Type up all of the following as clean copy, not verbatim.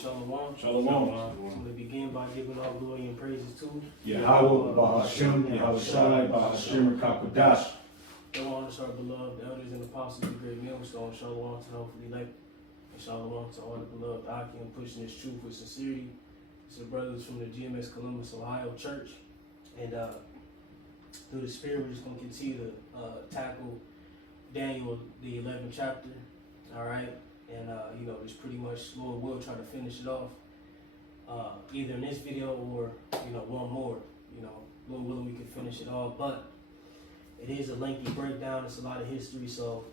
Shalom. Shalom. So we begin by giving all glory and praises to Yahweh, Bahashem, Yahushai, Bahashem, Kakodash. Shalom to our beloved elders and apostles of the great millstone. Shalom to the hopefully elect. And shalom to all the beloved Akim pushing this truth with sincerity. It's the brothers from the GMS Col, Ohio church. And through the Spirit, we're just going to continue to tackle Daniel, the 11th chapter. All right. And, just pretty much, Lord will try to finish it off, either in this video or, one more. Lord willing, we can finish it all. But it is a lengthy breakdown. It's a lot of history. So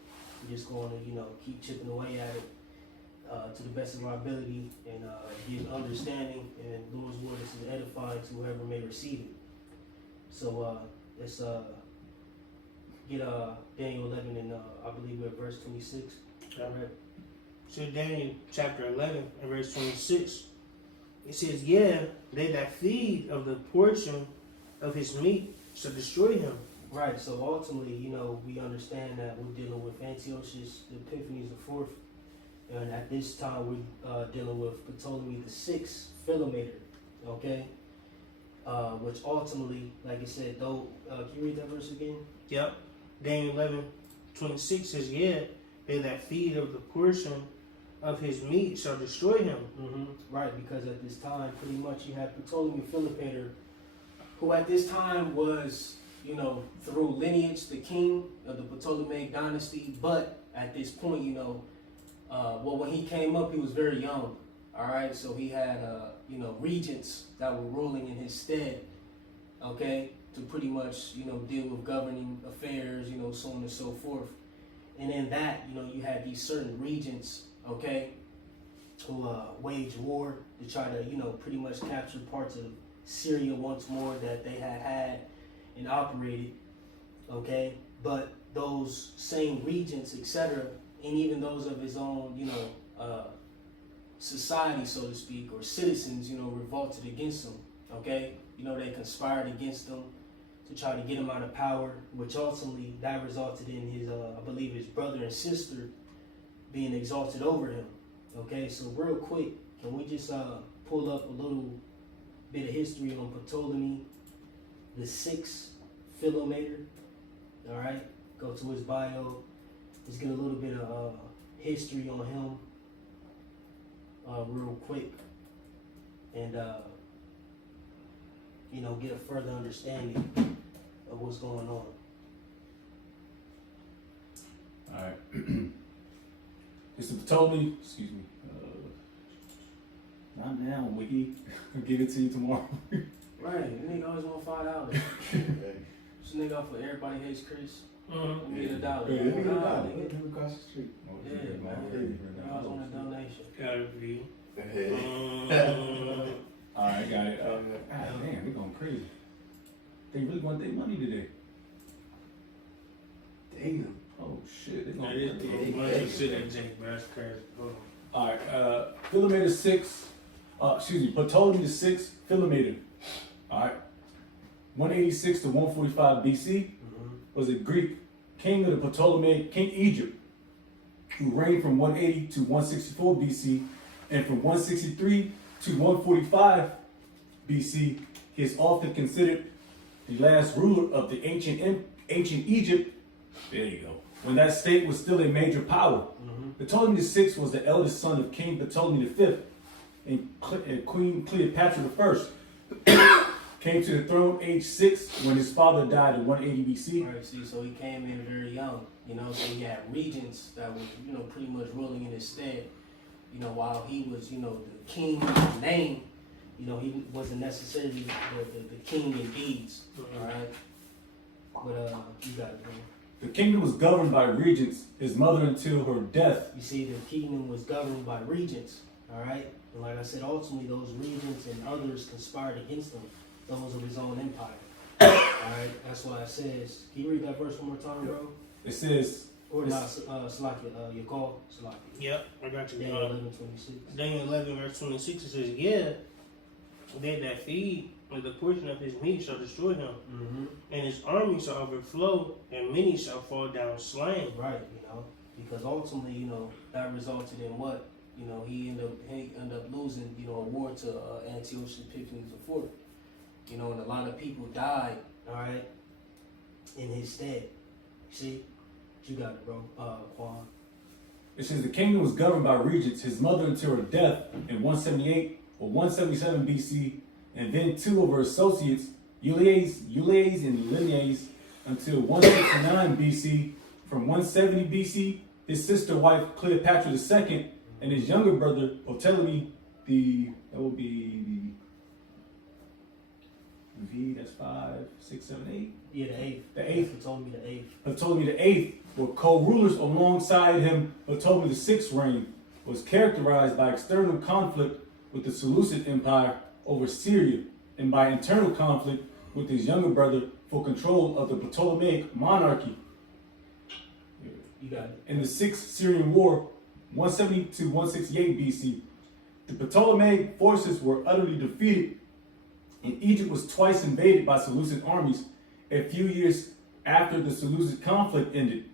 we're just going to, keep chipping away at it to the best of our ability and give understanding. And Lord's word is edifying to whoever may receive it. So let's get Daniel 11 and I believe we're at verse 26. All right. So Daniel chapter 11 and verse 26, it says, "Yeah, they that feed of the portion of his meat shall destroy him." Right, so ultimately, we understand that we're dealing with Antiochus Epiphanes IV, and at this time we're dealing with Ptolemy VI, Philometor, okay? Which ultimately, like I said, though, can you read that verse again? Yep. Daniel 11:26 says, "Yeah, they that feed of the portion of his meat shall destroy him." Right, because at this time, pretty much you had Ptolemy Philometor, who at this time was, through lineage, the king of the Ptolemaic dynasty. But at this point, when he came up, he was very young. All right, so he had, regents that were ruling in his stead, okay, to pretty much, deal with governing affairs, so on and so forth. And in that, you had these certain regents, okay, who waged war to try to, pretty much capture parts of Syria once more that they had and operated, okay. But those same regents, etc., and even those of his own, society, so to speak, or citizens, revolted against him, okay. They conspired against him to try to get him out of power, which ultimately that resulted in his, I believe, his brother and sister being exalted over him. Okay, so real quick, can we just pull up a little bit of history on Ptolemy the Sixth, Philometor? All right, go to his bio. Let's get a little bit of history on him, real quick, and get a further understanding of what's going on. All right. It's the Ptolemy, excuse me. Not now, Wiki. I'll give it to you tomorrow. Right, nigga always want $5. This nigga off of Everybody Hates Chris. Let me get $1. Yeah, let me get $1. Nigga. Live across the street. Yeah, man. I always want a donation. Gotta be. All right, got it. Man, we're going crazy. They really want their money today. Damn. Oh shit, they That going is crazy. the money shit that Jake, bro. That's crazy. Hold on. All right, Philometor 6, Ptolemy VI, Philometor. All right, 186 to 145 BC was a Greek king of the Ptolemaic, King Egypt, who reigned from 180 to 164 BC, and from 163 to 145 BC. He is often considered the last ruler of the ancient Egypt. There you go. When that state was still a major power. Ptolemy VI was the eldest son of King Ptolemy V and Queen Cleopatra I. Came to the throne age 6 when his father died in 180 BC. Right, see, so he came in very young, so he had regents that was, pretty much ruling in his stead, while he was, the king in name, he wasn't necessarily the king in deeds, all right? But, you got it, man. The kingdom was governed by regents, his mother until her death. You see, the kingdom was governed by regents, all right? And like I said, ultimately, those regents and others conspired against him, those of his own empire. All right? That's why it says, can you read that verse one more time, bro? It says, Or not, Salakia, your call, Salakia. Yep, I got you. Daniel 11:26. Daniel 11 verse 26, it says, "Yeah, they that feed of the portion of his meat shall destroy him, and his army shall overflow, and many shall fall down slain." Right, because ultimately, that resulted in what? you know, he ended up losing, you know, a war to Antiochus Epiphanes IV. You know, and a lot of people died, all right, in his stead. See? You got it, bro. Quan. It says the kingdom was governed by regents, his mother until her death in 178 or 177 BC, and then two of her associates, Eulias and Linnaeus, until 169 BC. From 170 BC, his sister wife Cleopatra II and his younger brother Ptolemy that will be the V, that's 5, 6, 7, 8. Yeah, the eighth. The eighth. Ptolemy the eighth. Ptolemy the Eighth were co-rulers alongside him. Ptolemy the Sixth reign was characterized by external conflict with the Seleucid Empire over Syria and by internal conflict with his younger brother for control of the Ptolemaic monarchy. You got it. In the Sixth Syrian War, 170 to 168 BC, the Ptolemaic forces were utterly defeated, and Egypt was twice invaded by Seleucid armies a few years after the Seleucid conflict ended.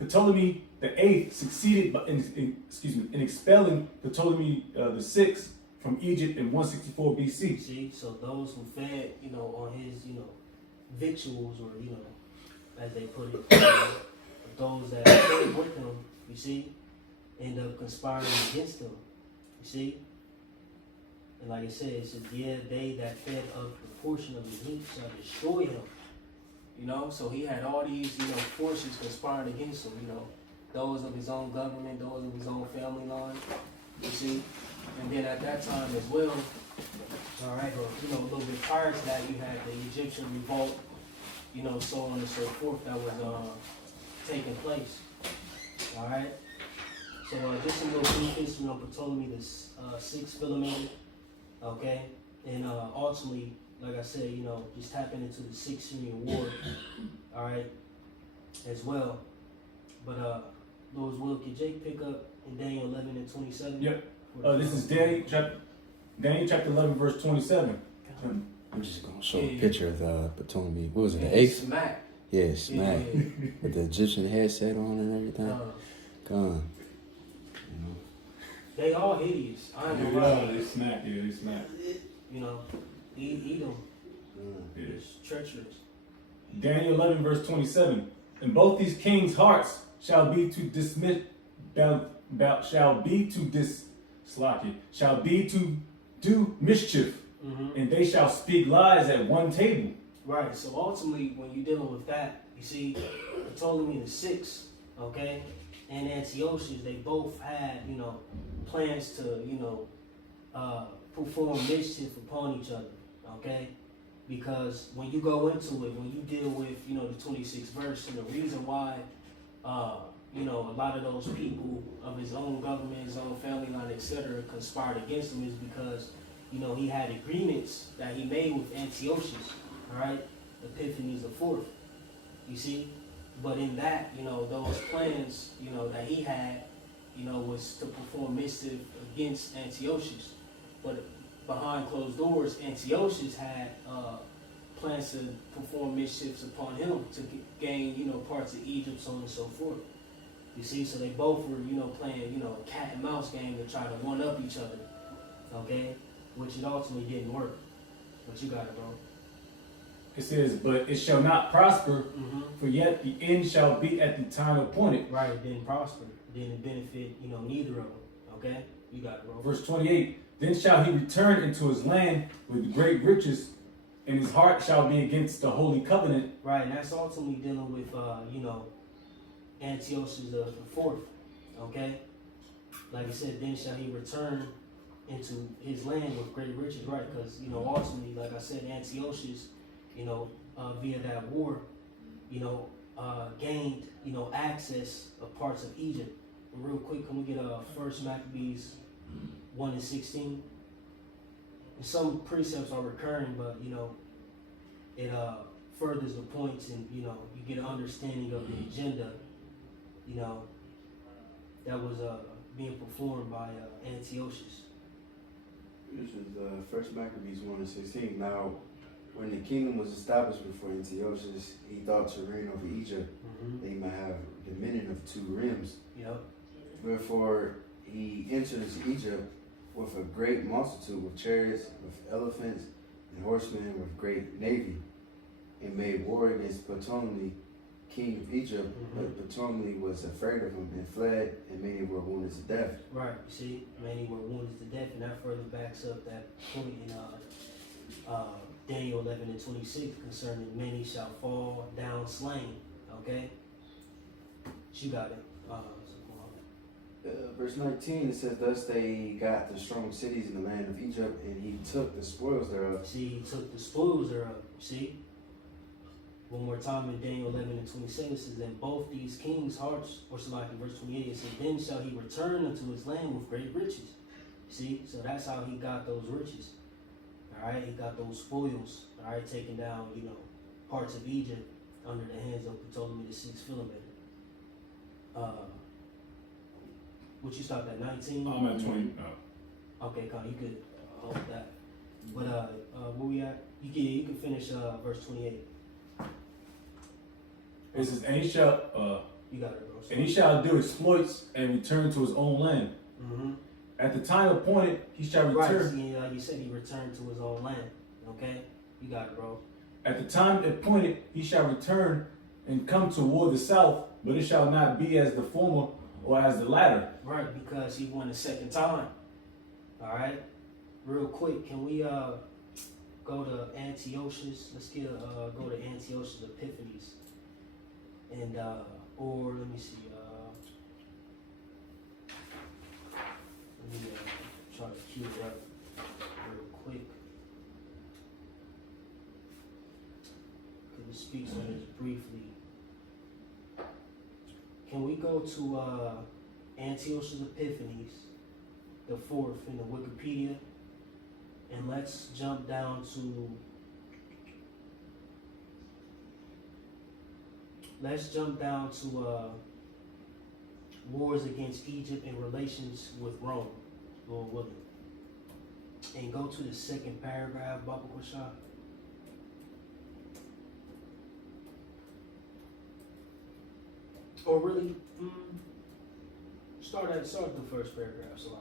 Ptolemy the Eighth succeeded in expelling Ptolemy the Sixth from Egypt in 164 BC. See, so those who fed, you know, on his, you know, victuals, or, you know, as they put it, you know, those that fed with him, you see, end up conspiring against him, you see. And like I said, it says, yeah, they that fed of the portion of his meat shall destroy him. You know, so he had all these, you know, forces conspiring against him, you know, those of his own government, those of his own family line, you see. And then at that time as well, all right, or, you know, a little bit prior to that, you had the Egyptian revolt, you know, so on and so forth, that was taking place. All right. So just some little brief history on Ptolemy the Sixth Philometor. Okay, and ultimately, like I said, you know, just tapping into the Sixth Syrian War, all right, as well. But Lord's will, could Jake pick up in Daniel 11 and 27? Yep. This is Daniel chapter 11, verse 27. I'm just gonna show a picture of the Ptolemy. What was it? The eighth? Smack. Yeah, smack. Yeah. With the Egyptian headset on and everything. Gone. You know. They all hideous. I ain't gonna Yeah, lie. they smack. Yeah, they smack. You know, eat them. Yeah. It's treacherous. Daniel 11, verse 27. And both these kings' hearts shall be to do mischief, and they shall speak lies at one table. Right. So ultimately, when you're dealing with that, you see, Ptolemy the Sixth, okay, and Antiochus, they both had, you know, plans to, you know, perform mischief upon each other, okay? Because when you go into it, when you deal with, you know, the 26th verse, and the reason why, you know, a lot of those people of his own government, his own family line, etc., conspired against him is because, you know, he had agreements that he made with Antiochus, all right, Epiphanes IV, you see? But in that, you know, those plans, you know, that he had, you know, was to perform mischief against Antiochus. But behind closed doors, Antiochus had plans to perform mischiefs upon him to gain, you know, parts of Egypt, so on and so forth. You see, so they both were, you know, playing, you know, a cat and mouse game to try to one up each other, okay? Which it ultimately didn't work. But you got it, bro. It says, but it shall not prosper, for yet the end shall be at the time appointed. Right, it didn't prosper. It didn't benefit, you know, neither of them, okay? You got it, bro. Verse 28, then shall he return into his land with great riches, and his heart shall be against the holy covenant. Right, and that's ultimately dealing with, you know, Antiochus the fourth, okay? Like I said, then shall he return into his land with great riches, right? Because, you know, ultimately, like I said, Antiochus, you know, via that war, you know, gained, you know, access of parts of Egypt. And real quick, can we get First Maccabees 1 and 16? And some precepts are recurring, but, you know, it furthers the points, and, you know, you get an understanding of the agenda, you know, that was being performed by Antiochus. This is First Maccabees 1 and 16. Now, when the kingdom was established before Antiochus, he thought to reign over Egypt, that he might have dominion of two realms. Yep. Wherefore he entered into Egypt with a great multitude, with chariots, with elephants, and horsemen, with great navy, and made war against Ptolemy, king of Egypt. But Ptolemy was afraid of him and fled, and many were wounded to death. Right. You see, many were wounded to death, and that further backs up that point in Daniel 11:26 concerning many shall fall down slain. Okay, you got it. Verse 19, it says, thus they got the strong cities in the land of Egypt, and he took the spoils thereof. See, he took the spoils thereof. See, one more time in Daniel 11:27 it says, then both these kings' hearts, or so like in verse 28, it says, then shall he return unto his land with great riches. See, so that's how he got those riches. All right, he got those spoils. All right, taking down, parts of Egypt under the hands of Ptolemy the Sixth Philometor. What you stopped at 19? I'm at 20. Okay, Con, you could hold that. But where we at? You can finish verse 28. It says, and he shall You got it, bro. and he shall do exploits and return to his own land. Mm-hmm. At the time appointed, he shall return. Right, see, like you said, he returned to his own land. Okay, you got it, bro. At the time appointed, he shall return and come toward the south, but it shall not be as the former or as the latter. Right, because he won a second time. All right, real quick, can we go to Antiochus? Let's go to Antiochus Epiphanes, and or let me see. Let me try to cue it up real quick. Because it speaks on this briefly. Can we go to Antiochus Epiphanes, the fourth in the Wikipedia, and let's jump down to wars against Egypt and relations with Rome, Lord willing. And go to the second paragraph, Baba Kwasha. Or really, start at the first paragraph, so like.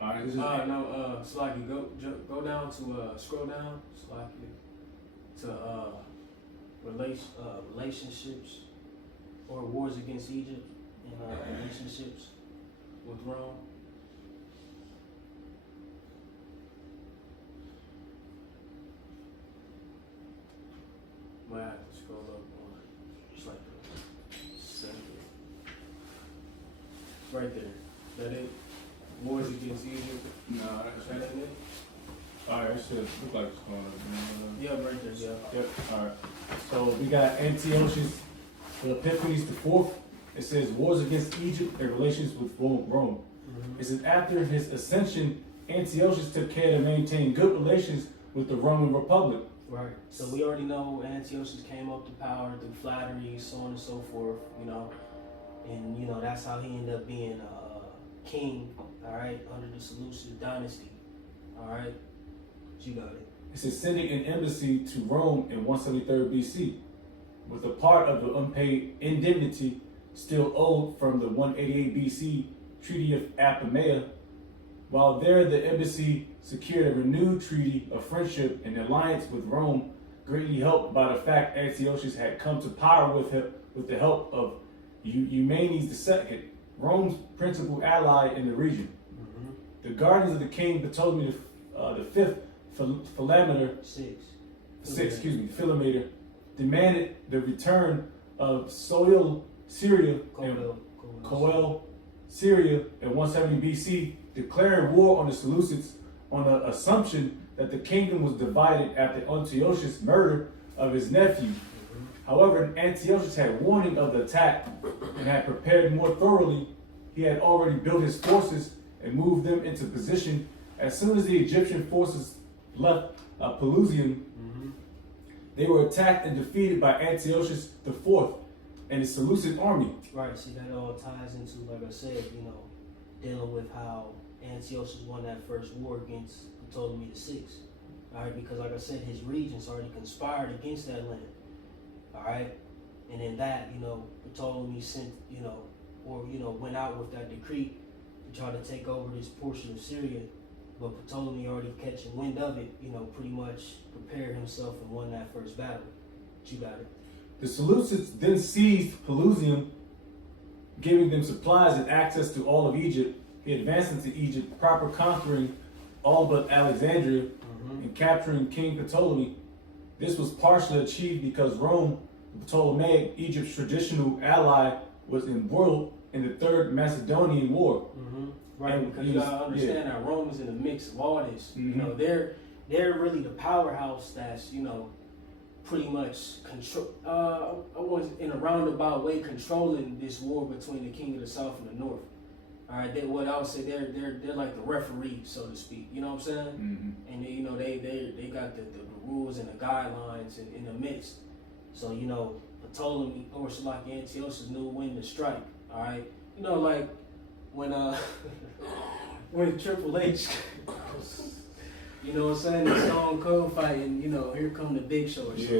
All right, this is No, Slacky, go down to scroll down, Slacky, to relationships or wars against Egypt and relationships with Rome. Might have to scroll up on just like the center. Right there. That it? Wars against Egypt. no. That ain't it? All right, it should look like it's going up. Yeah, right there, yeah. Yep. All right. So we got Antiochus Epiphanes the fourth. It says wars against Egypt and relations with Rome. It says after his ascension, Antiochus took care to maintain good relations with the Roman Republic. Right. So we already know Antiochus came up to power through flattery, so on and so forth, and that's how he ended up being king, all right, under the Seleucid dynasty, all right. You got it. It says sending an embassy to Rome in 173 BC, with a part of the unpaid indemnity still owed from the 188 BC Treaty of Apamea. While there, the embassy secured a renewed treaty of friendship and alliance with Rome, greatly helped by the fact Antiochus had come to power with the help of Eumenes II, Rome's principal ally in the region. The guardians of the king Ptolemy the fifth Philometor, Philometor, demanded the return of Syria and Col, Syria in 170 BC, declaring war on the Seleucids on the assumption that the kingdom was divided after Antiochus' murder of his nephew. However, Antiochus had warning of the attack and had prepared more thoroughly. He had already built his forces and moved them into position. As soon as the Egyptian forces left Pelusium, they were attacked and defeated by Antiochus IV. and the Seleucid army. Right, see, that all ties into, like I said, dealing with how Antiochus won that first war against Ptolemy VI. Alright, because like I said, his regents already conspired against that land. Alright? And in that, Ptolemy sent, went out with that decree to try to take over this portion of Syria. But Ptolemy already catching wind of it, pretty much prepared himself and won that first battle. But you got it. The Seleucids then seized Pelusium, giving them supplies and access to all of Egypt. He advanced into Egypt, proper conquering all but Alexandria and capturing King Ptolemy. This was partially achieved because Rome, the Ptolemaic, Egypt's traditional ally, was embroiled in the Third Macedonian War. Right, And because you gotta understand that Rome is in the mix of all this. They're really the powerhouse that's pretty much control. I was in a roundabout way controlling this war between the king of the south and the north. All right, what I would say they're like the referee, so to speak. You know what I'm saying? And they got the rules and the guidelines in the midst. So Ptolemy or like Antiochus knew when to strike. All right, like when when Triple H. You know what I'm saying? The Stone Cold fight, and here come the Big Show or something.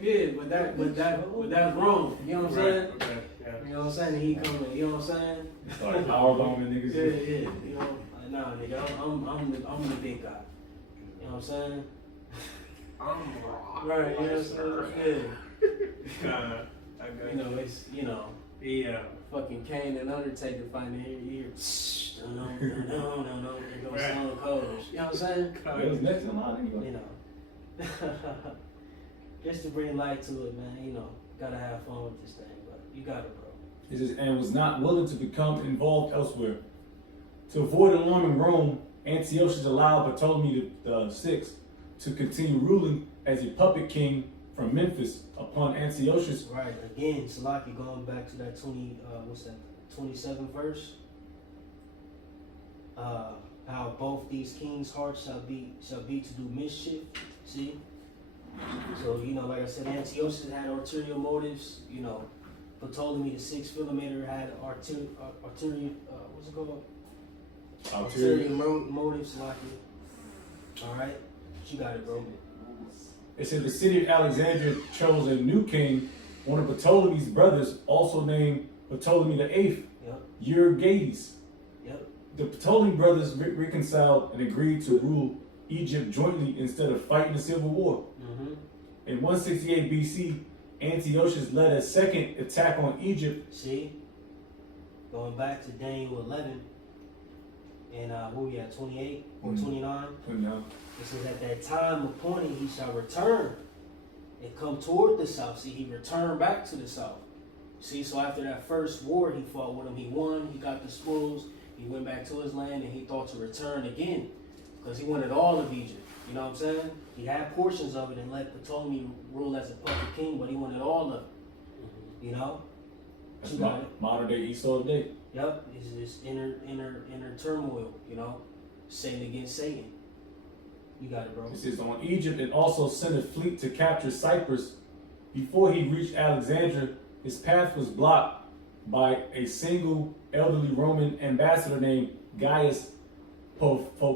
Yeah, but that's wrong. You know what I'm saying? Okay. Yeah. You know what I'm saying? He coming. You know what I'm saying? Like powerbombing niggas. Yeah. Nah, nigga, I'm the big guy. You know what I'm saying? Right. You know what I'm saying? Yeah. It's Yeah. fucking Kane and Undertaker fighting here. You hear, no. There goes Stone Cold. You know what I'm saying? It was next in line anyway. Just to bring light to it, man. Gotta have fun with this thing, but you got it, bro. It says, and was not willing to become involved elsewhere. To avoid alarming Rome, Antiochus allowed Ptolemy VI to continue ruling as a puppet king from Memphis upon Antiochus. Right. Again, Salaki going back to that 27th verse. How both these kings' hearts shall be to do mischief. See? So, like I said, Antiochus had ulterior motives. Ptolemy VI Philometor had ulterior what's it called? Ulterior motives, Salaki. Alright? You got it, bro. It said the city of Alexandria chose a new king, one of Ptolemy's brothers, also named Ptolemy VIII, Euergetes. Yep. The Ptolemy brothers reconciled and agreed to rule Egypt jointly instead of fighting a civil war. In 168 BC, Antiochus led a second attack on Egypt. See? Going back to Daniel 11, and what we at, 28 or 29? It says, at that time appointed he shall return and come toward the south. See, he returned back to the south. See, so after that first war he fought with him, he won, he got the spoils, he went back to his land, and he thought to return again because he wanted all of Egypt. You know what I'm saying? He had portions of it and let Ptolemy rule as a puppet king, but he wanted all of it. That's modern day Esau today. Yep, it's this inner turmoil, Satan against Satan. You got it, bro. It says on Egypt and also sent a fleet to capture Cyprus. Before he reached Alexandria, his path was blocked by a single elderly Roman ambassador named Gaius Popilius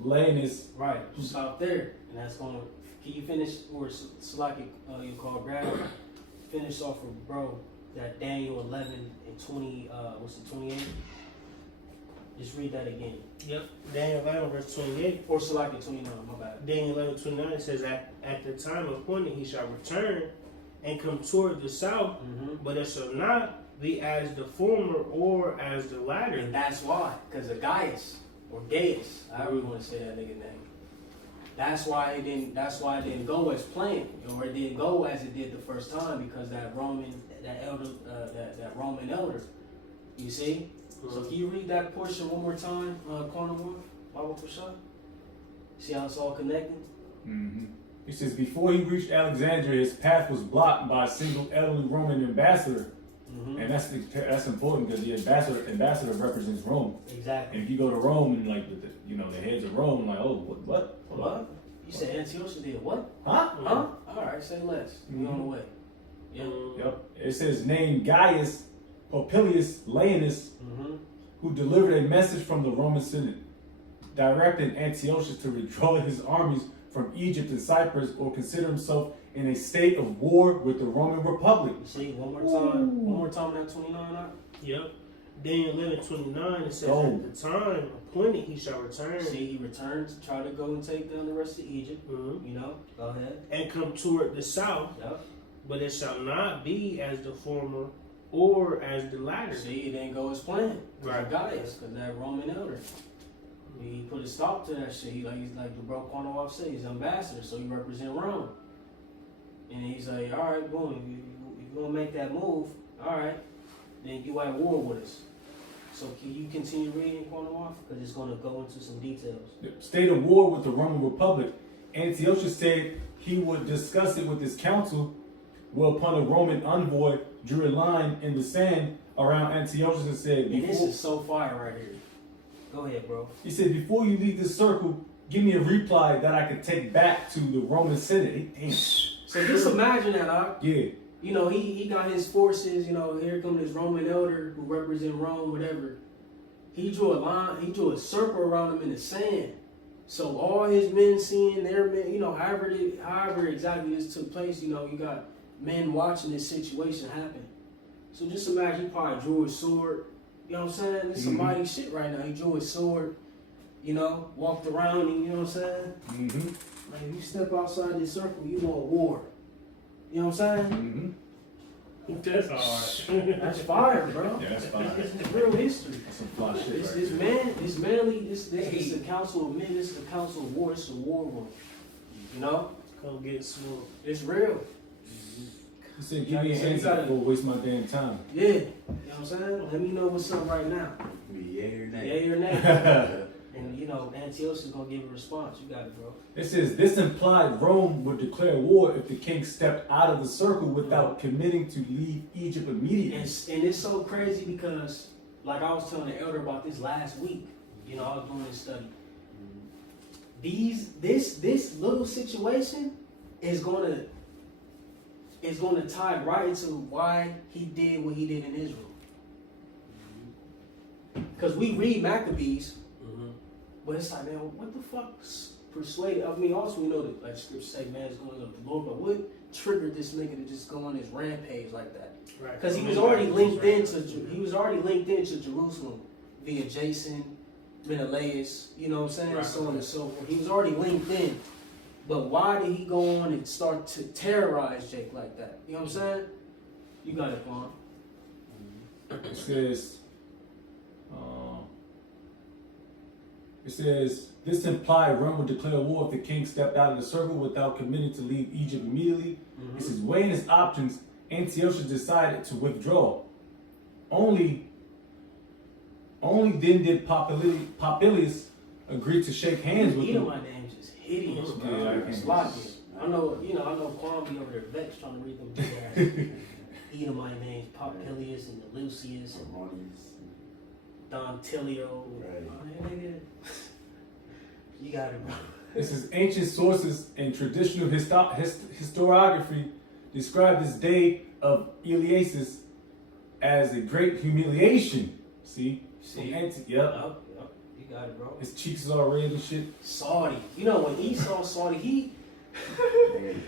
Laenas. Right, stop there. And that's going to, can you finish, or Salaki, you call Brad, finish off with, bro, that Daniel 11 and 20, 28? Just read that again. Yep. Daniel 11 verse 28. Or Salaki 29, my bad. Daniel 11:29 says, at the time appointed he shall return and come toward the south, but it shall not be as the former or as the latter. And that's why, because of Gaius or Gaius, however you want to say that nigga name. That's why it didn't go as planned, or it didn't go as it did the first time, because that Roman elder. You see. So can you read that portion one more time, corner one, Bible for sure? See how it's all connected? He says before he reached Alexandria, his path was blocked by a single elderly Roman ambassador, and that's important because the ambassador represents Rome. Exactly. And if you go to Rome and like the heads of Rome, like, oh, what? You said Antiochus did what? Huh? Huh? All right, say less. We on the way. Yeah. Yep. It says named Gaius Popilius Laenus, Mm-hmm. who delivered a message from the Roman Senate, directing Antiochus to withdraw his armies from Egypt and Cyprus or consider himself in a state of war with the Roman Republic. You see, one more time that 29 out. Yep. Daniel 11:29, it says, Go. at the time appointed he shall return See, he returned to try to go and take down the rest of Egypt. Mhm. You know, go ahead. and come toward the south, Yep. but it shall not be as the former or as the latter. See, it didn't go as planned. Right. Right. Gaius, because that Roman elder, he put a stop to that shit. He's like the bro Quantoff said, he's ambassador, so he represent Rome. And he's like, all right, boom, if you're gonna make that move, all right, then you at war with us. So can you continue reading Quantoff? Because it's gonna go into some details. State of war with the Roman Republic. Antiochus said he would discuss it with his council, whereupon a Roman envoy drew a line in the sand around Antiochus and said, And this before, is so fire right here. Go ahead, bro. he said, before you leave this circle, give me a reply that I could take back to the Roman Senate. Damn. So just imagine that, Yeah. you know, he got his forces, you know, here comes this Roman elder who represent Rome, whatever. He drew a line, he drew a circle around him in the sand. So all his men seeing their men, you know, however exactly this took place, you know, you got men watching this situation happen. So just imagine he probably drew his sword, you know what I'm saying? This is some mighty shit right now. He drew his sword, you know, walked around him, you know what I'm saying? Mm-hmm. Like, if you step outside this circle, you want war. You know what I'm saying? Mm-hmm. That's hard. That's fire, bro. Yeah, that's fine. This is real history. That's some fly shit This, right this there. man, this manly, this is the council of men, this is the council of war, it's a war room. You know? Come get smooth. It's real. He said, give me an answer before I waste my damn time. Yeah. You know what I'm saying? Let me know what's up right now. Yay or nay? Yay or nay. And you know, Antiochus is gonna give a response. You got it, bro. It says, this implied Rome would declare war if the king stepped out of the circle without committing to leave Egypt immediately. And it's so crazy because, like I was telling the elder about this last week, you know, I was doing this study. This little situation is gonna tie right into why he did what he did in Israel. Because we read Maccabees, but it's like, man, what the fuck persuaded? I mean, also we know that like scripture say, man, is going up the Lord, but what triggered this nigga to just go on this rampage like that? Right. Because he was already linked into Jerusalem via Jason, Menelaus, you know what I'm saying, Right. so on and so forth. He was already linked in. But why did he go on and start to terrorize Jake like that? You know what I'm saying? You got it, Quan. It says, this implied Rome would declare war if the king stepped out of the circle without committing to leave Egypt immediately. It says, weighing his options, Antiochus decided to withdraw. Only then did Popilius agree to shake hands with him. My name's just hideous, bro. Yeah, I It's can't- sloppy. I know Quan be over there vexed trying to read them big ass Edomite names, Popilius and Lucius and Harmonious. Don Tilio. Right. Oh, nigga. You got it, bro. It says, ancient sources and traditional historiography describe this day of Eliasus as a great humiliation. See? Yep. You got it, bro. His cheeks is all red and shit. Saudi. You know when Esau Saudi,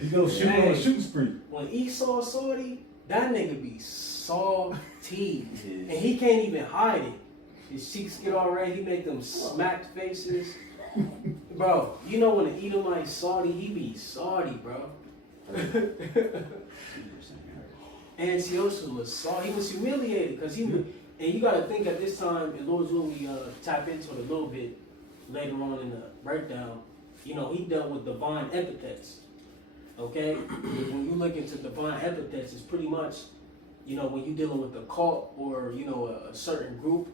He goes shooting on a shooting spree. when Esau Saudi, that nigga be salty. Yes. And he can't even hide it. His cheeks get all red, he make them smacked faces. Bro, you know when the Edomite Saudi, he be Saudi, bro. Antiochus was Saudi. He was humiliated because he was, and you gotta think at this time, and Lord's will we tap into it a little bit later on in the breakdown, you know, he dealt with divine epithets. Okay? When you look into divine epithets, it's pretty much, you know, when you're dealing with a cult or, you know, a certain group,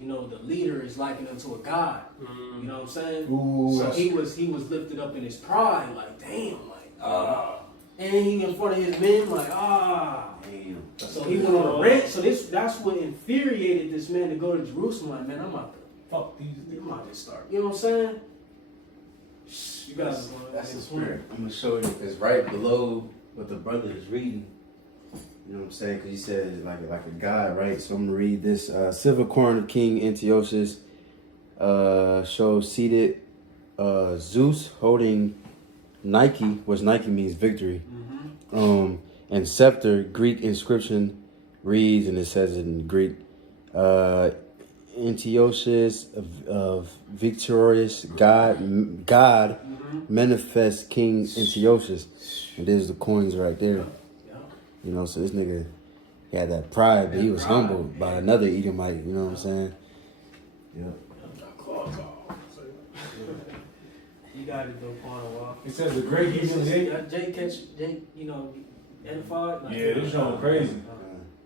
you know, the leader is likened unto a god. You know what I'm saying? Ooh, So that's- he was lifted up in his pride, like, damn, like, and he in front of his men, like, Damn. So he went on a rant. So that's what infuriated this man to go to Jerusalem. Like, man, I'm about to fuck these. start. You know what I'm saying? You got it. That's the spirit. I'm gonna show you. It's right below what the brother is reading. You know what I'm saying? Because he said like a guy, right? So I'm gonna read this. Silver coin of King Antiochus shows seated Zeus holding Nike, which Nike means victory. And scepter, Greek inscription reads, and it says in Greek, Antiochus of victorious God manifest King Antiochus. And there's the coins right there. You know, so this nigga, he had that pride, but he was humbled by another Edomite, you know what I'm saying? Yeah. You got it though, Paul. It says the great humiliation. Jay, edified. Like, Yeah, this showing crazy.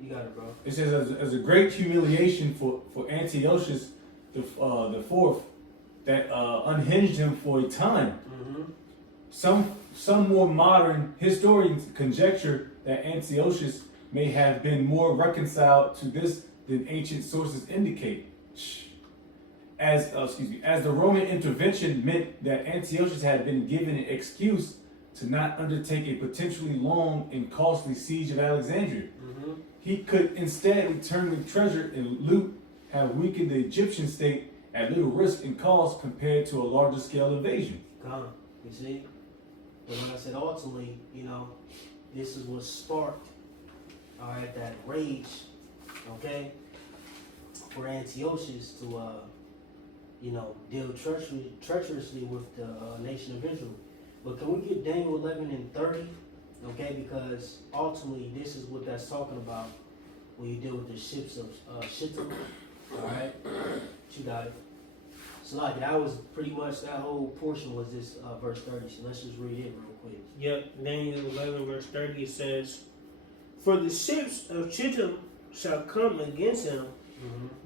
You got it, bro. It says as a great humiliation for Antiochus the fourth that unhinged him for a time. Some more modern historians conjecture that Antiochus may have been more reconciled to this than ancient sources indicate. As the Roman intervention meant that Antiochus had been given an excuse to not undertake a potentially long and costly siege of Alexandria. He could instead return the treasure and loot, have weakened the Egyptian state at little risk and cost compared to a larger scale invasion. Gone. You see? But like I said, ultimately, this is what sparked, that rage, okay, for Antiochus to, deal treacherously with the nation of Israel. But can we get Daniel 11 and 30, okay? Because ultimately, this is what that's talking about when you deal with the ships of Shittim, all right? You got it. So like that was pretty much, that whole portion was this verse 30. So let's just read it real quick. Yep, Daniel 11 verse 30, it says, "For the ships of Chittim shall come against him,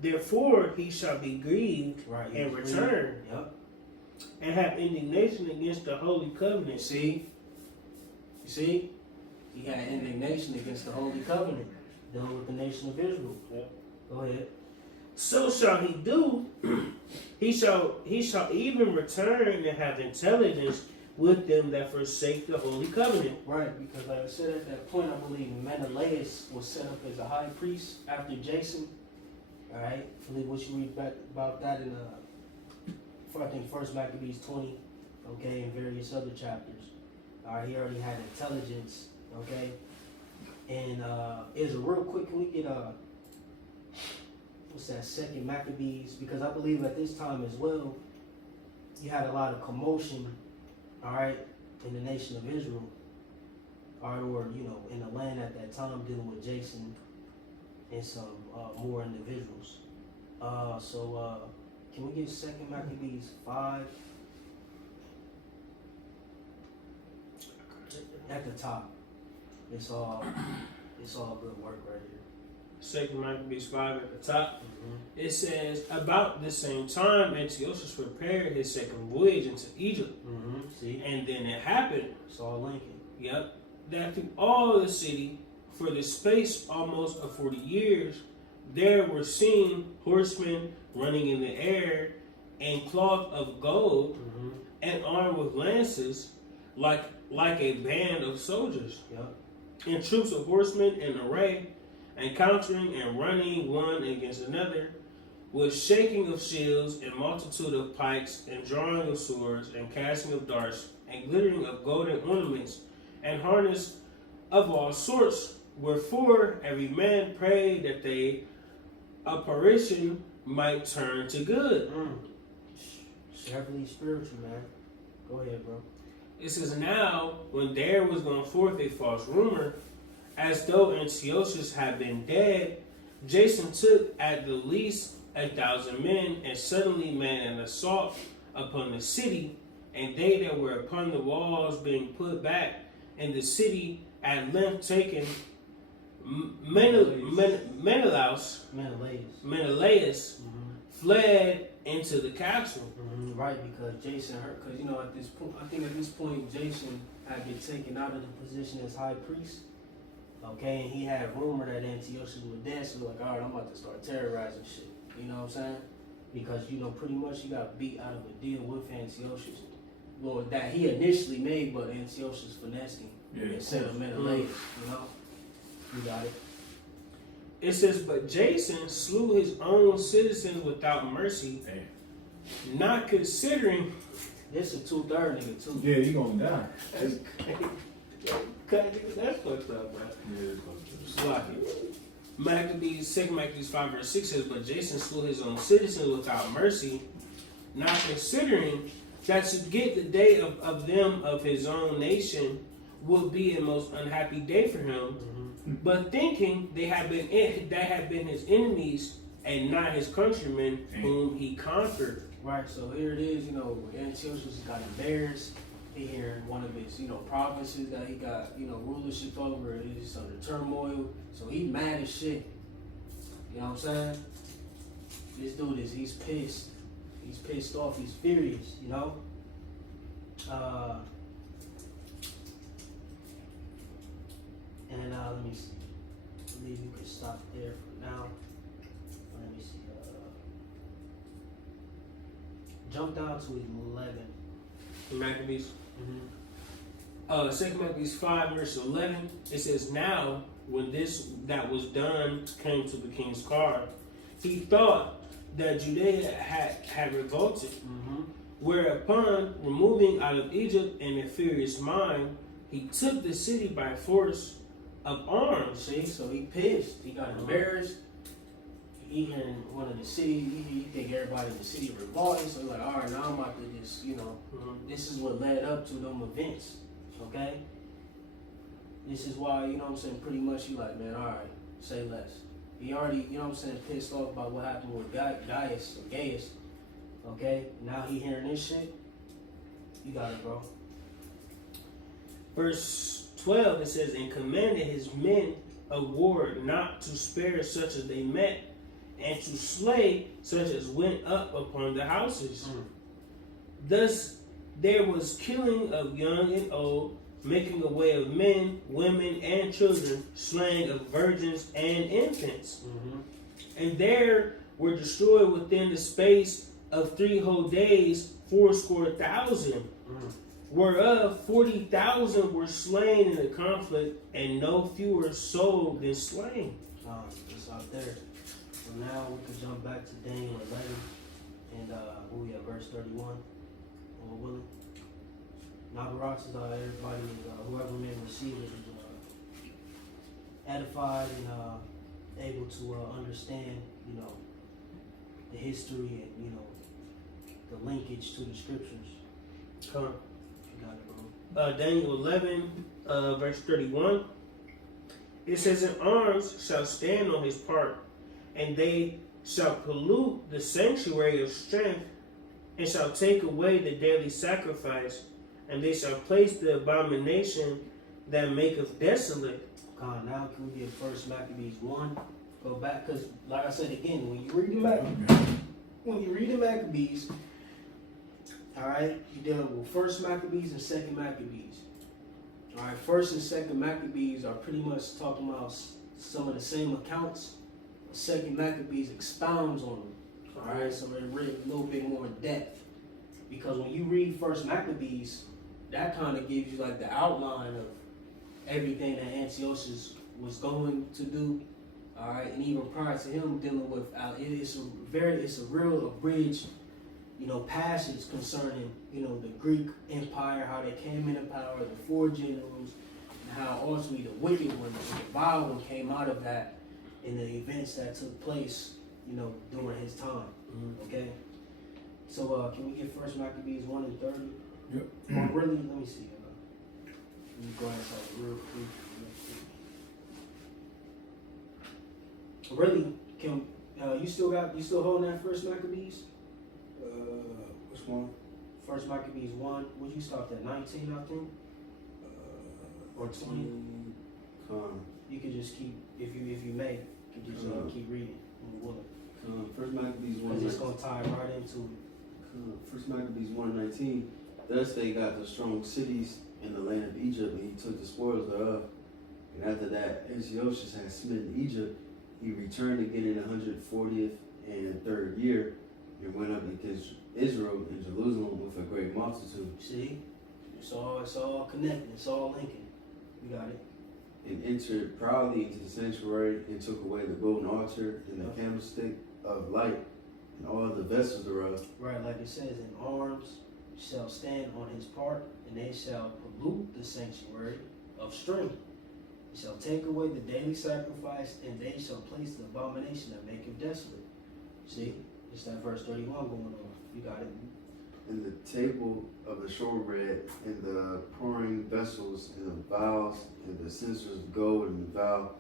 therefore he shall be grieved and return, and have indignation against the holy covenant." You see? He had indignation against the holy covenant, dealing with the nation of Israel. Yep. Go ahead. "So shall he do. He shall even return and have intelligence with them that forsake the holy covenant." Right, because like I said at that point, I believe Menelaus was set up as a high priest after Jason. All right, I believe what you read back about that in I think First Maccabees 20, okay, and various other chapters. All right, he already had intelligence, okay. And Israel, real quick, can we get what's that, Second Maccabees? Because I believe at this time as well, you had a lot of commotion, all right, in the nation of Israel, all right, or in the land at that time, dealing with Jason and some more individuals. So can we get Second Maccabees 5 at the top? It's all good work right here. 2 Maccabees 5 at the top. It says, "About the same time, Antiochus prepared his second voyage into Egypt." See? And then it happened, It's all linking. that through all the city, for the space almost of 40 years, there were seen horsemen running in the air, and cloth of gold, and armed with lances, like a band of soldiers, and troops of horsemen in array, encountering and running one against another, with shaking of shields and multitude of pikes, and drawing of swords, and casting of darts, and glittering of golden ornaments, and harness of all sorts. Wherefore every man prayed that the apparition might turn to good. It's heavily spiritual, man. Go ahead, bro. It says, "Now, when there was gone forth a false rumor, as though Antiochus had been dead, Jason took at the least 1,000 men, and suddenly made an assault upon the city, and they that were upon the walls being put back, and the city at length taken, Menelaus fled into the castle." Right, because Jason heard, because at this point, I think at this point Jason had been taken out of the position as high priest. Okay, and he had rumor that Antiochus was dead, so like, all right, I'm about to start terrorizing shit. You know what I'm saying? Because pretty much he got beat out of a deal with Antiochus. well, that he initially made, but Antiochus finessed him Yeah, and of set course. him in a later. You know, you got it. It says, but Jason slew his own citizens without mercy, Damn. not considering. This a 2/3 nigga too. Yeah, he gonna die. That's fucked up, bro. Yeah, it's close to it. Sloppy. Maccabees, 2 Maccabees 5 verse 6 says, but Jason slew his own citizens without mercy, not considering that to get the day of them of his own nation would be a most unhappy day for him, but thinking that had been his enemies and not his countrymen whom he conquered. Right, so here it is, you know, Antiochus got embarrassed. He hearing one of his, you know, provinces that he got, you know, rulership over is under turmoil. So he mad as shit. You know what I'm saying? This dude he's pissed. He's pissed off, he's furious, you know? Let me see. I believe you can stop there for now. Let me see. Jump down to 11. Maccabees. 2 Maccabees 5 verse 11, it says, now when this that was done came to the king's car, he thought that Judea had revolted, whereupon, removing out of Egypt in a furious mind, he took the city by force of arms. See, so he pissed. He got embarrassed. He hearing one of the city. He think everybody in the city revolted. So he's like, all right, now I'm about to just, you know, this is what led up to them events. Okay. This is why, you know what I'm saying. Pretty much, he like, man, all right, say less. He already, you know what I'm saying, pissed off about what happened with Gaius. Okay. Now he hearing this shit. You got it, bro. Verse 12, it says, and commanded his men of war not to spare such as they met, and to slay such as went up upon the houses. Thus there was killing of young and old, making away of men, women, and children, slaying of virgins and infants. And there were destroyed within the space of 3 whole days 80,000, whereof 40,000 were slain in the conflict, and no fewer sold than slain. It's out there. So now we can jump back to Daniel 11 and we at verse 31. Willie. Now the rocks is everybody is whoever may receive it is edified and able to understand, you know, the history and, you know, the linkage to the scriptures. Come. You got it, bro. Daniel 11, verse 31. It says, and arms shall stand on his part, and they shall pollute the sanctuary of strength, and shall take away the daily sacrifice, and they shall place the abomination that maketh desolate. God, now can we get First Maccabees 1? Go back, because like I said again, when you read the Maccabees, all right, you're dealing with First Maccabees and Second Maccabees. All right, First and Second Maccabees are pretty much talking about some of the same accounts. Second Maccabees expounds on them. All right, so they're really a little bit more in depth. Because when you read First Maccabees, that kind of gives you like the outline of everything that Antiochus was going to do. All right, and even prior to him dealing with, it's a real abridged, you know, passage concerning, you know, the Greek Empire, how they came into power, the 4 generals, and how ultimately the wicked one, the vile one, came out of that in the events that took place, you know, during his time. Okay, so can we get First Maccabees 1 and 30? Yep. Or really, let me see. Let me glance at it real quick. Really, can you still holding that First Maccabees? Which one? First Maccabees 1. Would you start at 19? I think, or 20. You can just keep, if you may, you can just keep reading. First Maccabees 1. Because it's gonna tie right into it. First Maccabees 1:19. Thus they got the strong cities in the land of Egypt, and he took the spoils thereof. And after that, Antiochus had smitten Egypt. He returned again in the 140th and 3rd year, and went up against Israel and Jerusalem with a great multitude, See? It's all connected. It's all linking. You got it. and entered proudly into the sanctuary and took away the golden altar and the candlestick of light and all the vessels thereof. Right, like it says, in arms shall stand on his part, and they shall pollute the sanctuary of strength. They shall take away the daily sacrifice, and they shall place the abomination that maketh desolate. See? It's that verse 31 going on. You got it. And the table of the showbread, and the pouring vessels, and the vials, and the censers of gold, and the vial,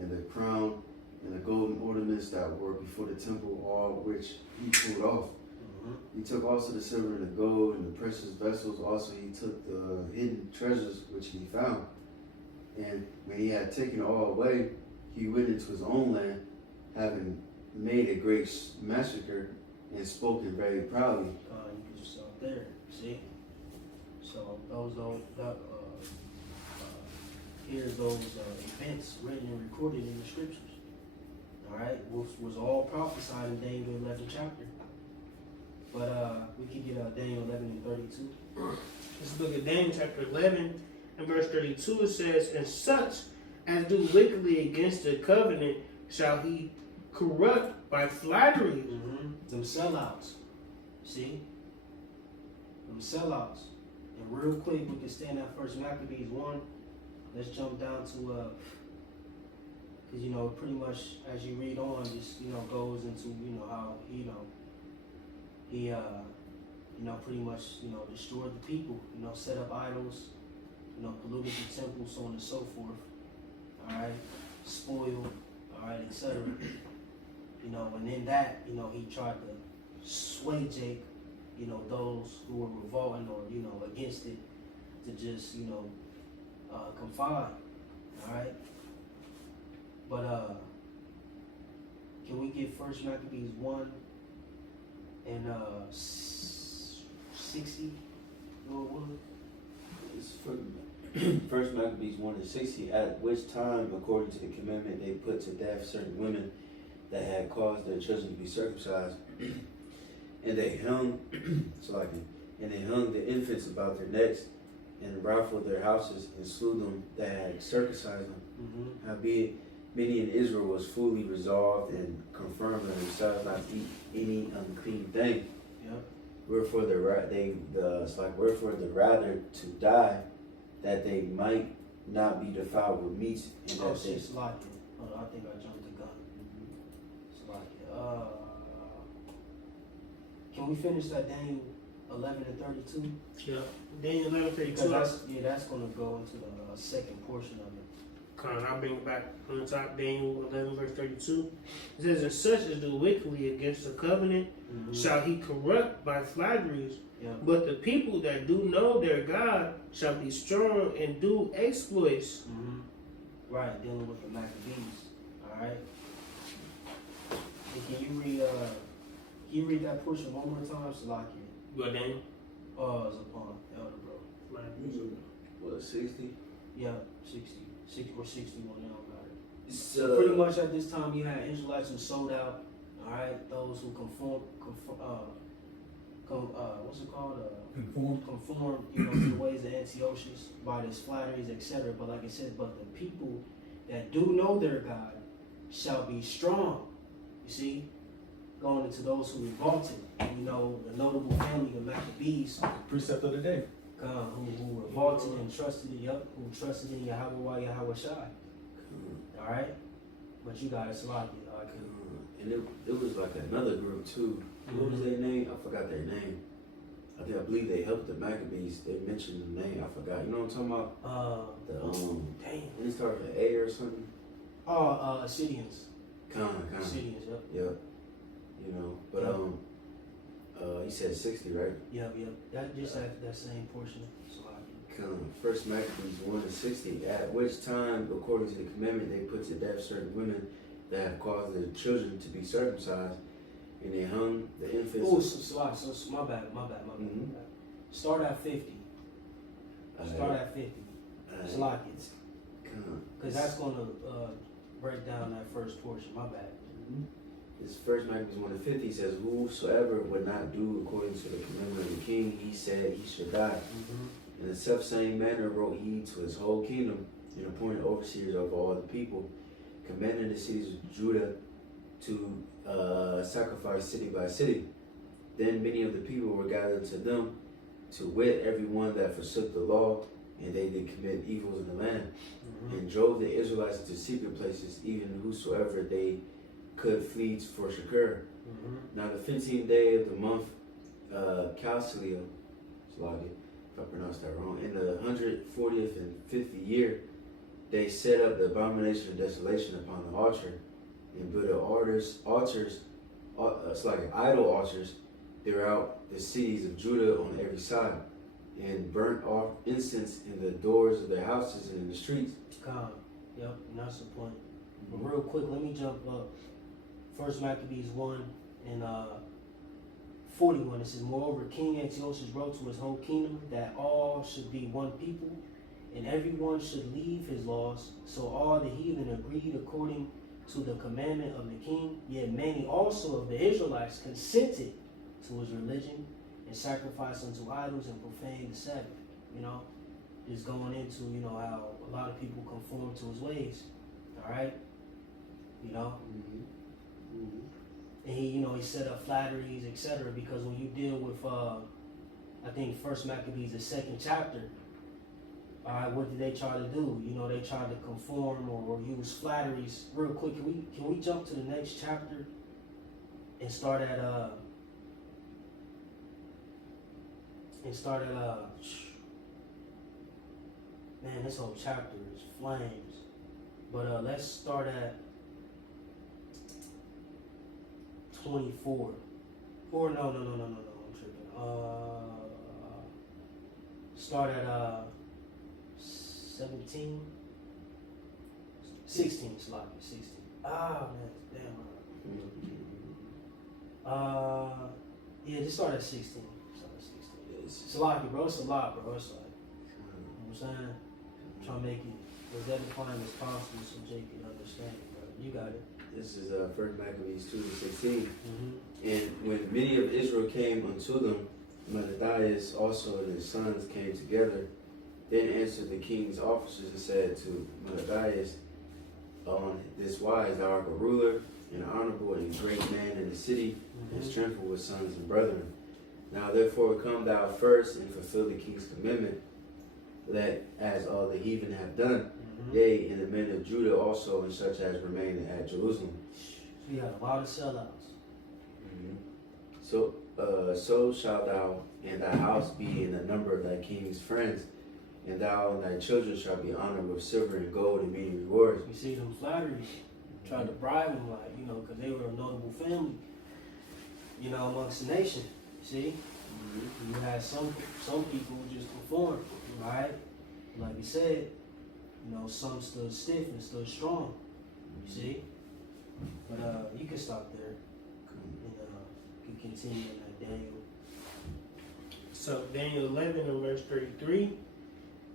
and the crown, and the golden ornaments that were before the temple, all which he pulled off. He took also the silver and the gold and the precious vessels. Also he took the hidden treasures which he found. And when he had taken all away, he went into his own land, having made a great massacre and spoken very proudly. You can start there. See? So here's those events written and recorded in the scriptures. All right, which was all prophesied in Daniel 11 chapter. But we can get Daniel 11 and 32. Let's look at Daniel chapter 11 and verse 32. It says, and such as do wickedly against the covenant shall he corrupt by flattery. Them sellouts. See? Them sellouts. And real quick, we can stand at First Maccabees 1. Let's jump down to, because, you know, pretty much as you read on, just, you know, goes into, you know, how, you know, he, you know, pretty much, you know, destroyed the people, you know, set up idols, you know, polluted the temple, so on and so forth. All right, spoiled, all right, etc. You know, and in that, you know, he tried to sway Jake, you know, those who were revolting or, you know, against it, to just, you know, confine. All right, but can we get First Maccabees 1 and 60? Lord willing. It's First Maccabees 1 and 60, at which time, according to the commandment, they put to death certain women that had caused their children to be circumcised, and they hung, and they hung the infants about their necks, and rifled their houses, and slew them that had circumcised them. Howbeit, many in Israel was fully resolved and confirmed in themselves not to eat any unclean thing. Yep. Wherefore the rather to die, that they might not be defiled with meats, and Oh, that they. shit, Slocky. Oh, I think I jumped the gun. Slocky. Can we finish that Daniel 11 and 32? Yeah. Daniel 11, 32. Because that's going to go into the second portion of it. I'll bring it back on the top. Daniel 11, verse 32. It says, and such as do wickedly against the covenant shall he corrupt by flatteries. Yeah. But the people that do know their God shall be strong and do exploits. Right, dealing with the Maccabees. Alright? And can you read that portion one more time, Slocky? Go Daniel. It's upon Elder Bro. What, 60? Yeah, 60 or 61 now about it. So Pretty much at this time you had Israelites who sold out, alright, those who conform, what's it called? Conform, you know, to the ways of Antiochus by his flatteries, etc. But like I said, but the people that do know their God shall be strong. You see? Going into those who revolted, you know, the notable family, the Maccabees, Precept of the day. who revolted and trusted in who trusted in Yahweh Shai. Alright? But you got it, Salaki. and it was like another group too. What was their name? I forgot their name. I believe they helped the Maccabees. They mentioned the name. I forgot. You know what I'm talking about? Damn. It started with A or something. Assyrians. Kind. Assyrians, yep. Yep. You know, but you said 60, right? Yep. That just that same portion. Salaki. First Maccabees 1 and 60. At which time, according to the commandment, they put to death certain women that have caused their children to be circumcised, and they hung the infants. Oh, so my bad. Start at 50. Start at 50. Salaki. Because that's going to break down that first portion. My bad. This first Maccabees 1:50 says, "Whosoever would not do according to the commandment of the king, he said he should die. In the selfsame manner wrote he to his whole kingdom, and appointed overseers over all the people, commanding the cities of Judah to sacrifice city by city. Then many of the people were gathered to them, to wit, every one that forsook the law, and they did commit evils in the land, and drove the Israelites into secret places, even whosoever they could flee for Shakir. Now the 15th day of the month, Calcilia, if I pronounced that wrong, in the 140th and 50th year, they set up the abomination of desolation upon the altar, and built idol altars throughout the cities of Judah on every side, and burnt off incense in the doors of their houses and in the streets." God. Yep, and that's the point. But real quick, let me jump up. First Maccabees 1 and 41. It says, "Moreover, King Antiochus wrote to his whole kingdom that all should be one people, and everyone should leave his laws. So all the heathen agreed according to the commandment of the king. Yet many also of the Israelites consented to his religion, and sacrificed unto idols and profaned the Sabbath." You know, just going into, you know, how a lot of people conform to his ways. All right, you know. And he, you know, he set up flatteries, etc. Because when you deal with, I think First Maccabees, the second chapter, all right, what did they try to do? You know, they tried to conform or use flatteries. Real quick, can we jump to the next chapter and start at man, this whole chapter is flames. But let's start at 24. Or no, I'm tripping. Start at 17? 16, sloppy, 16. Ah, man, damn. Yeah, just start at 16. It's a lot, bro. It's a lot, bro. It's like, you know what I'm saying? I'm trying to make it as edifying as possible so Jake can understand it, bro. You got it. This is First Maccabees 2:16. And when many of Israel came unto them, Matthias also and his sons came together. Then answered the king's officers and said to Matthias, "On this wise thou art a ruler, and honorable, and great man in the city, and strengthful with sons and brethren. Now therefore come thou first and fulfill the king's commandment, that as all the heathen have done, yea, and the men of Judah also, and such as remain at Jerusalem." We got a lot of sellouts. So shalt thou and thy house be in the number of thy king's friends, and thou and thy children shall be honored with silver and gold and many rewards. You see them flatteries, tried to bribe them, like, you know, because they were a notable family, you know, amongst the nation. See, you had some people who just conformed, right? Like we said, you know, some stood stiff and stood strong. You see, but you can stop there, and you can continue in that Daniel. So Daniel 11 and verse 33,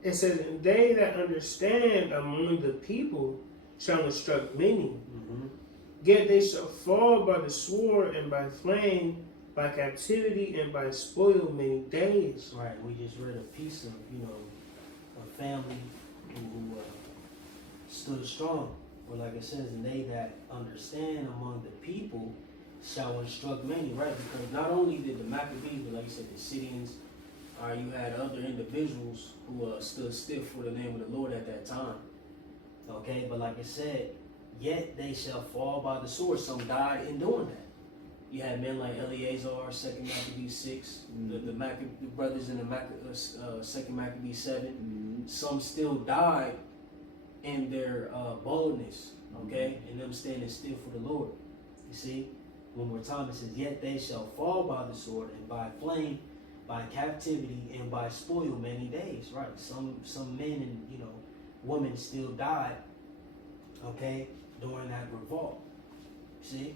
it says, "And they that understand among the people shall instruct many. Yet they shall fall by the sword and by flame, by captivity and by spoil many days." Right. We just read a piece of, you know, a family who stood strong. Or like it says, "And they that understand among the people shall instruct many," right? Because not only did the Maccabees, but like you said, the Syrians, you had other individuals who stood stiff for the name of the Lord at that time. Okay, but like I said, yet they shall fall by the sword. Some died in doing that. You had men like Eleazar, 2 Maccabees 6, the brothers in the 2 Maccabees 7. Some still died in their boldness, okay, and them standing still for the Lord. You see, one more time it says, "Yet they shall fall by the sword and by flame, by captivity and by spoil many days." Right? Some men and, you know, women still died, okay, during that revolt. See.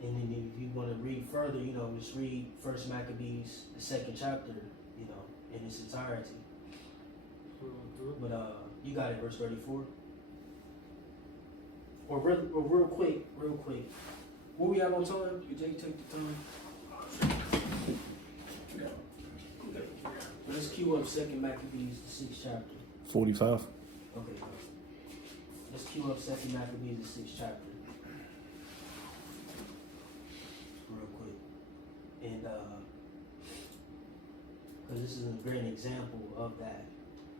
And then if you want to read further, you know, just read First Maccabees, the second chapter, you know, in its entirety. But you got it, verse 34. Or real quick. Where we at on time? You take the time. Okay. Let's cue up 2nd Maccabees, the 6th chapter. 45. Okay. Let's cue up 2nd Maccabees, the 6th chapter. Real quick. And because this is a great example of that,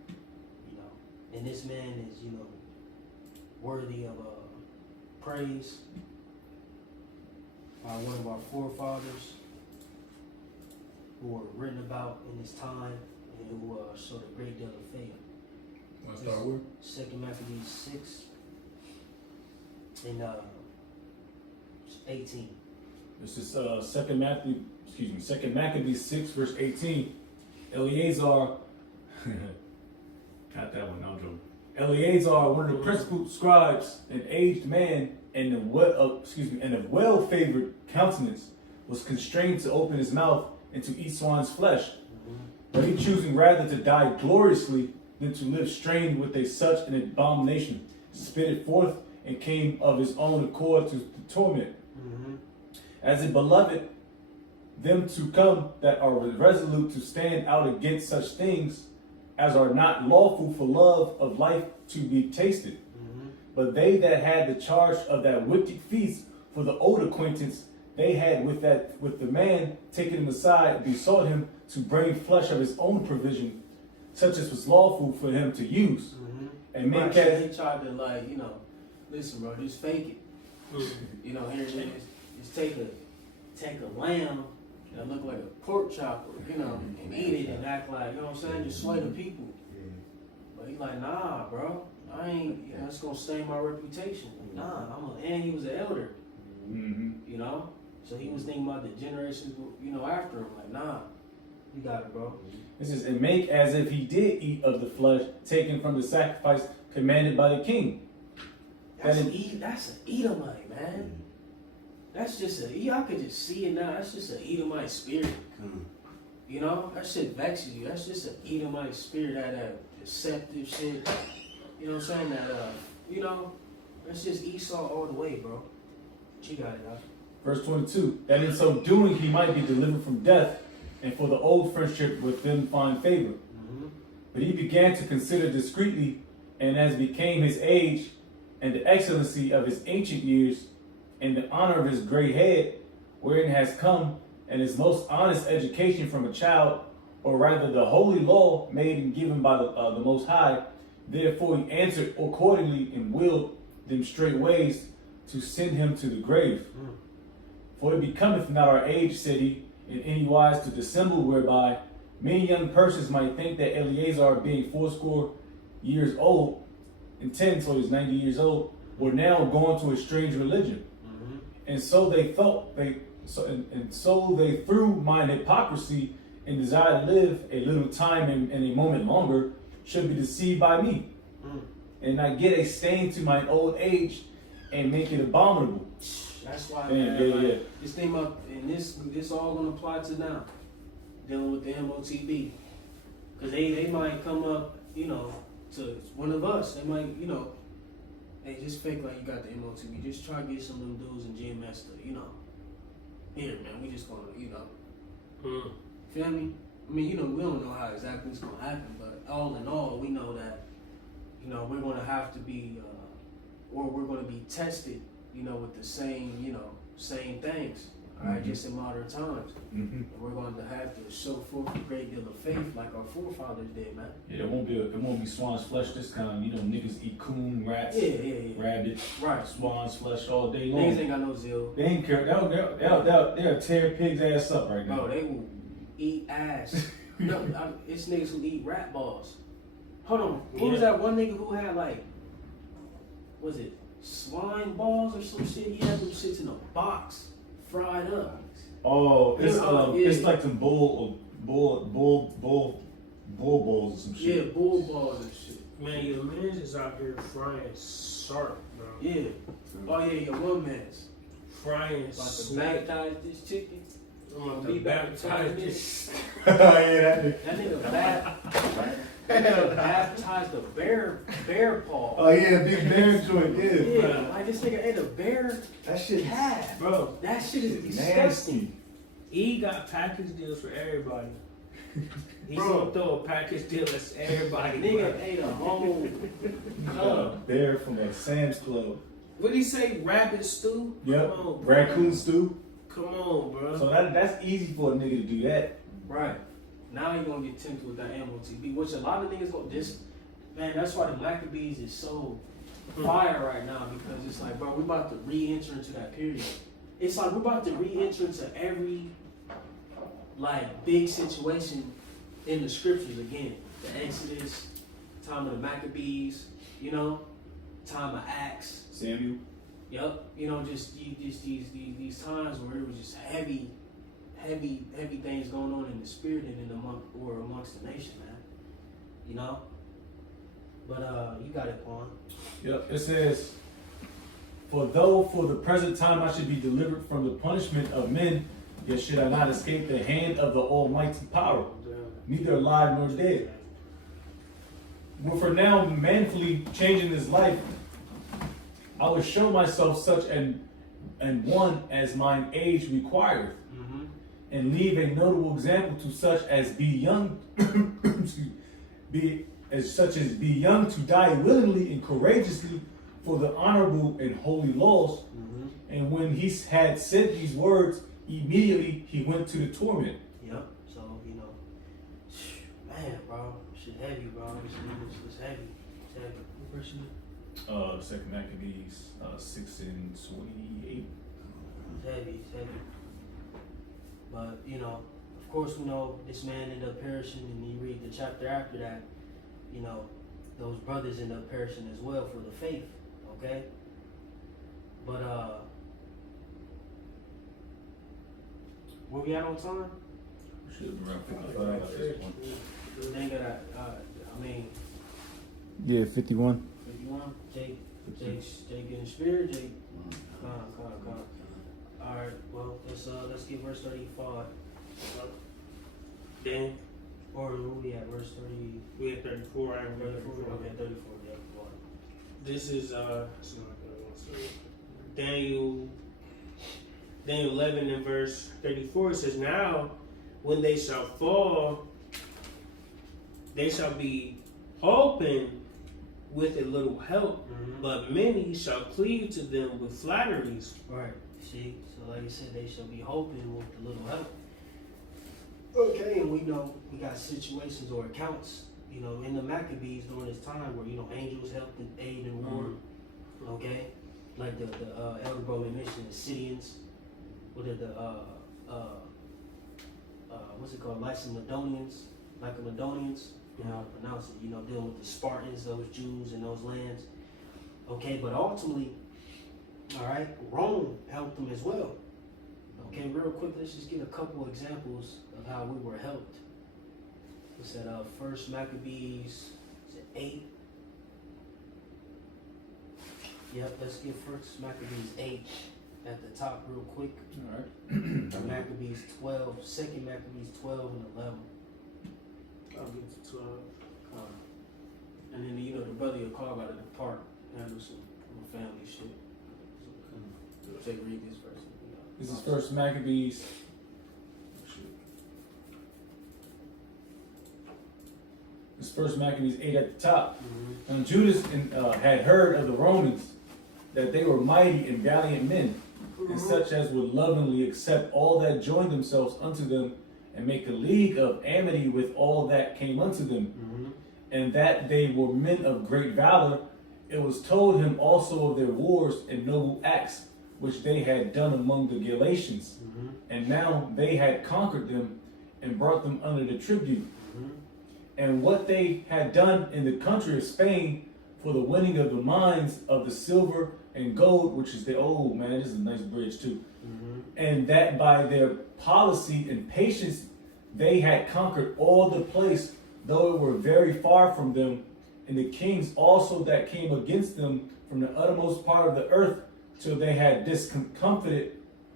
you know. And this man is, you know, worthy of praise by one of our forefathers who were written about in his time and who showed a great deal of faith. Want to start with? 2nd Maccabees 6 and 18. This is 2nd Maccabees 6, verse 18. Eleazar, got that one, no joke. Eleazar, one of the principal scribes, an aged man, and of well-favored countenance, was constrained to open his mouth and to eat swine's flesh. But he choosing rather to die gloriously than to live strained with such an abomination, spit it forth and came of his own accord to the torment. As it beloved them to come that are resolute to stand out against such things as are not lawful for love of life to be tasted. But they that had the charge of that wicked feast for the old acquaintance they had with the man, taking him aside, besought him to bring flesh of his own provision, such as was lawful for him to use. And make they tried to, like, you know, listen, bro, just fake it. You know, here it is. Just take a lamb that look like a pork chopper, you know, and eat it and act like, you know what I'm saying, just sway the people. But he's like, nah, bro, I ain't, you know, it's gonna stain my reputation. Nah, and he was an elder, you know, so he was thinking about the generations, you know, after him. Like, nah, you got it, bro. This is, and make as if he did eat of the flesh taken from the sacrifice commanded by the king. That's an Edomite, man. That's just I could just see it now. That's just an Edomite spirit. You know, that shit vexes you. That's just an Edomite spirit, that deceptive shit. You know what I'm saying? That, you know, that's just Esau all the way, bro. But you got it, dog. Verse 22, that in so doing he might be delivered from death, and for the old friendship with them find favor. But he began to consider discreetly, and as became his age, and the excellency of his ancient years, and the honor of his gray head, wherein has come, and his most honest education from a child, or rather the holy law made and given by the Most High. Therefore he answered accordingly, and willed them straight ways to send him to the grave. For it becometh not our age, said he, in any wise to dissemble, whereby many young persons might think that Eleazar, being 80 years old, and 10, so he's 90 years old, were now gone to a strange religion. And so they thought, so they through mine hypocrisy and desire to live a little time and a moment longer, should be deceived by me, and I get a stain to mine old age and make it abominable. That's why, man, this thing up, and this all gonna apply to now, dealing with the MOTB, because they might come up, you know, to one of us. They might, you know, hey, just fake like you got the MOTB. Just try to get some of them dudes in GMS to, you know, here, man, we just gonna, you know, feel me? I mean, you know, we don't know how exactly it's gonna happen, but all in all, we know that, you know, we're gonna have to be, or we're gonna be tested, you know, with the same, you know, same things, all right, just in modern times. And we're going to have to show forth a great deal of faith like our forefathers did, man. Yeah, it won't be swan's flesh this time. You know, niggas eat coon, rats, rabbit, right, swan's flesh all day long. Niggas ain't got no zeal. They ain't care. They'll tear pig's ass up right now. Bro, they will eat ass. No, it's niggas who eat rat balls. Hold on, who was that one nigga who had like, was it swine balls or some shit? He had them shits in a box, fried up. Oh, it's like some bull balls or some shit. Yeah, bull balls and shit. Man, your man is out here frying sharp, bro. Yeah. Oh yeah, your one man's. Frying About to smack. baptize this chicken. I'm about to baptize this. Yeah, that nigga. That nigga bad. baptized the bear paw. Oh yeah, big bear joint, yeah. Yeah, like this nigga ate a bear That shit calf. Bro, That shit is disgusting. nasty. he got package deals for everybody. He's Bro. gonna throw a package deal at everybody. Nigga Bro. ate a whole. A bear from a Sam's Club. What did he say? Rabbit stew? Yep. Come on, bro. Raccoon stew. Come on, bro. So that's easy for a nigga to do that. Right. Now you gonna get tempted with that animal TV, which a lot of niggas gonna just, man, that's why the Maccabees is so fire right now, because it's like, bro, we about to re-enter into that period. It's like we're about to re-enter into every like big situation in the scriptures again. The Exodus, time of the Maccabees, you know, time of Acts. Samuel. Yep, you know, just these times where it was just heavy things going on in the spirit and amongst the nation, man. You know? But you got it, Quan. Yep. It says, "For though for the present time I should be delivered from the punishment of men, yet should I not escape the hand of the Almighty power, neither alive nor dead. But for now manfully changing his life, I will show myself such and one as mine age requireth, Mm-hmm. and leave a notable example to such as be young, be young to die willingly and courageously for the honorable and holy laws." Mm-hmm. And when he had said these words, immediately he went to the torment. Yep. So, you know, man, bro, shit heavy, bro. It's heavy. It's heavy. What verse you in? Second Maccabees 6:28. It's heavy. But, you know, of course we know this man ended up perishing, and you read the chapter after that, you know, those brothers end up perishing as well for the faith, okay? But, where we at on time? Should be around 55 at this point. They got, I mean, Yeah, 51. 51, Jake getting spirit, Jake, come. Alright, well, let's get verse 35. Then Or where we at, verse 30, we at 34. I 34, remember 34. okay, 34, yeah, go on. This is Daniel 11 and verse 34. It says, "Now when they shall fall, they shall be hoping with a little help, Mhm. but many shall cleave to them with flatteries." Right, see, so like you said, they shall be hoping with a little help. Okay, and we know we got situations or accounts, you know, in the Maccabees during this time where, you know, angels helped and aid in war, okay? Like the Elder Bowman mentioned, the Syrians, what are the, what's it called, Lycomedonians, you know how to pronounce it, you know, dealing with the Spartans, those Jews in those lands, okay? But ultimately, all right, Rome helped them as well. Okay, real quick, let's just get a couple examples of how we were helped. It's at First Maccabees, is it 8? Yep, let's get First Maccabees 8 at the top real quick. All right. Maccabees 12, Second Maccabees 12 and 11. I'll get to 12. And then, you know, the brother your car got to depart, handle some family shit. So take read this verse. You know. This is First Maccabees. This First Maccabees 8 at the top. Mhm. Now Judas had heard of the Romans, that they were mighty and valiant men, and such as would lovingly accept all that joined themselves unto them, and make a league of amity with all that came unto them, Mhm. and that they were men of great valor. It was told him also of their wars and noble acts which they had done among the Galatians, Mhm. and now they had conquered them and brought them under the tribute, Mhm. and what they had done in the country of Spain for the winning of the mines of the silver and gold, which is the old man, this is a nice bridge too, Mhm. and that by their policy and patience they had conquered all the place, though it were very far from them, and the kings also that came against them from the uttermost part of the earth, till they had discomfited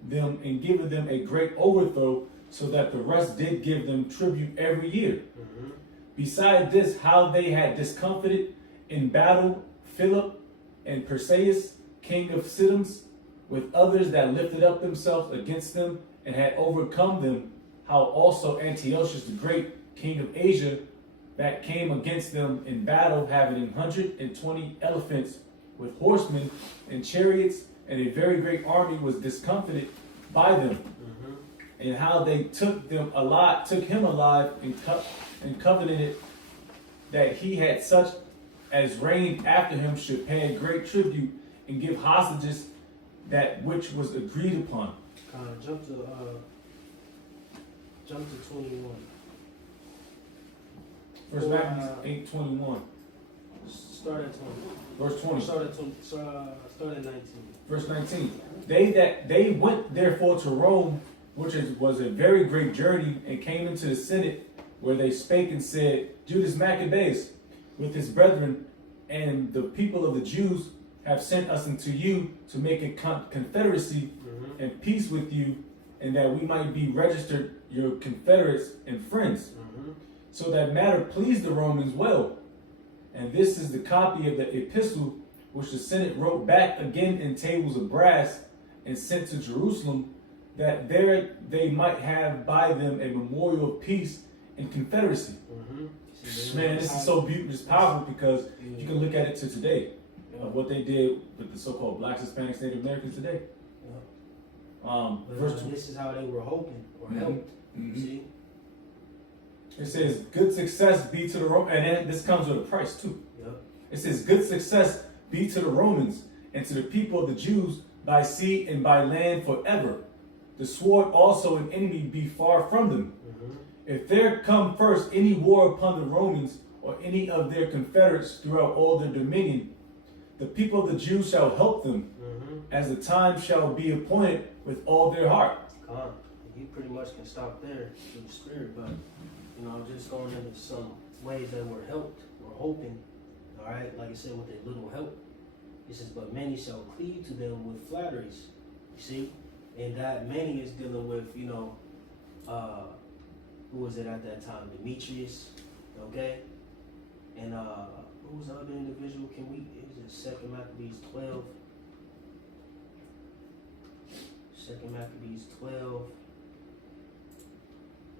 them and given them a great overthrow, so that the rest did give them tribute every year. Mhm. Beside this, how they had discomfited in battle Philip and Perseus, king of Sidons, with others that lifted up themselves against them and had overcome them, how also Antiochus the great, king of Asia, that came against them in battle, having 120 elephants with horsemen and chariots, and a very great army was discomfited by them, and how they took him alive, and covenanted that he had such as reigned after him should pay a great tribute and give hostages that which was agreed upon. Jump to 21. First Maccabees 8:21. Start at 20. Verse 20. Start at 20. Start at 19. Verse 19. They went therefore to Rome, which was a very great journey, and came into the Senate, where they spake and said, Judas Maccabeus with his brethren and the people of the Jews have sent us unto you to make a confederacy and peace with you, and that we might be registered your confederates and friends. So that matter pleased the Romans well. And this is the copy of the epistle which the Senate wrote back again in tables of brass and sent to Jerusalem, that there they might have by them a memorial of peace and confederacy. Man, this is so beautiful, it's powerful, because you can look at it to today of what they did with the so-called Blacks, Hispanics, Native Americans today. This is how they were hoping or helped. See? It says, good success be to the Romans, and then this comes with a price too. Yep. It says, good success be to the Romans and to the people of the Jews by sea and by land forever. The sword also an enemy be far from them. If there come first any war upon the Romans or any of their confederates throughout all their dominion, the people of the Jews shall help them, as the time shall be appointed with all their heart. You pretty much can stop there through the spirit, but I'm just going into some ways that were helped, were hoping. All right, like I said, with a little help. It says, but many shall cleave to them with flatteries. You see, and that many is dealing with, who was it at that time? Demetrius, okay? And who was the other individual? It was it 2 Maccabees 12. 2 Maccabees 12.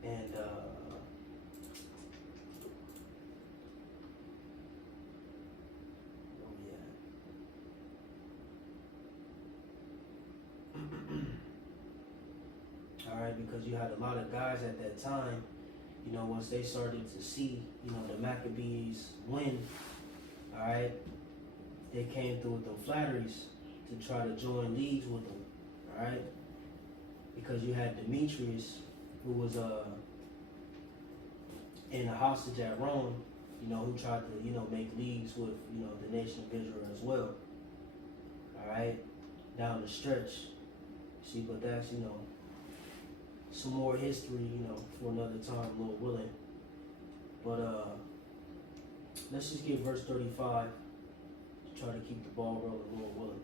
And Alright, because you had a lot of guys at that time, once they started to see, the Maccabees win, alright, they came through with them flatteries to try to join leagues with them, alright? Because you had Demetrius, who was in a hostage at Rome, who tried to, make leagues with, the nation of Israel as well, alright, down the stretch. See, but that's, some more history, for another time, Lord willing. But let's just get verse 35 to try to keep the ball rolling, Lord willing.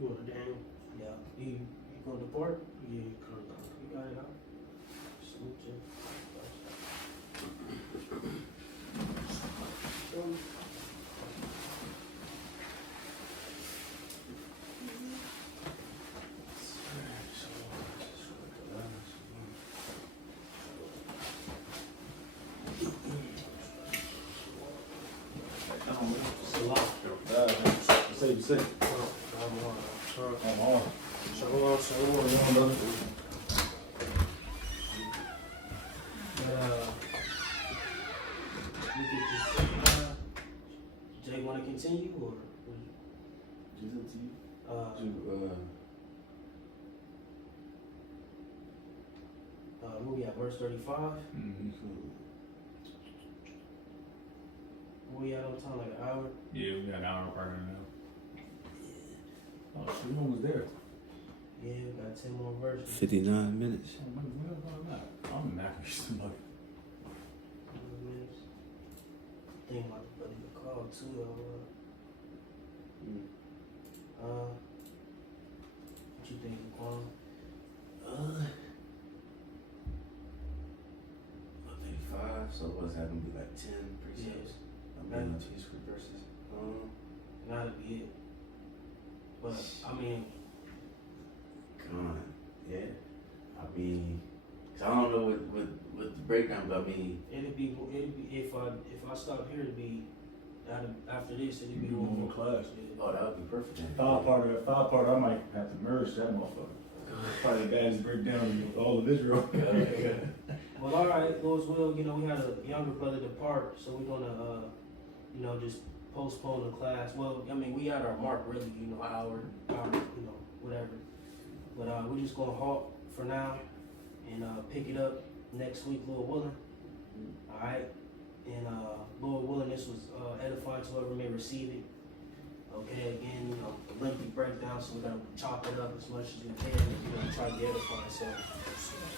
You want to Daniel? Yeah. You gonna depart? Yeah, come down. You got it out. Salute you. Say you say. I'm on. Shalom, brother. Jay, want to continue or? Where we at? Verse 35. Where we at on time? Like an hour? Yeah, we got an hour right now. Oh, shit, we almost there. Yeah, we got 10 more verses. 59 minutes. I'm knackered somebody. 10 minutes. I think my buddy would call too, though. What you think, Quan? 35, so was was that gonna be like 10 precepts? I'm Yeah. being on 2 script verses. And that'd be it. But I mean, Come on, yeah. I mean, 'cause I don't know what the breakdown, but I mean, it'd be if I stop here, it'd be after this, it'd be Be one more class. Yeah. oh, that would be perfect. Then. Five part, I might have to merge that motherfucker. Probably the guys break down all of Israel. Well, all right, Lord's will. You know, we had a younger brother depart, so we're gonna, you know, just postpone the class. Well, I mean, we had our mark really, you know, hour, you know, whatever. But we're just gonna halt for now and pick it up next week, Lord willing. All right, and Lord willing, this was edifying to whoever may receive it. Okay, again, you know, lengthy breakdown, so we're gonna chop it up as much as we can, and you know, try to get edifying. So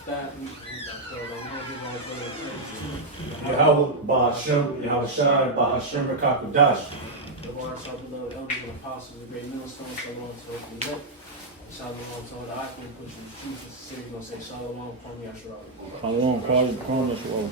that we gonna give all praise. Yahweh Bahashem, Yahweh Shai, Bahashem Rakakadash. The Lord, our beloved elders and apostles, the great millstone, shalom to open the milk. Shalom to all the Akim, pushing the truth and sincerity. We're gonna say shalom, Kwame Asherah. Shalom, Kwame, Kwame,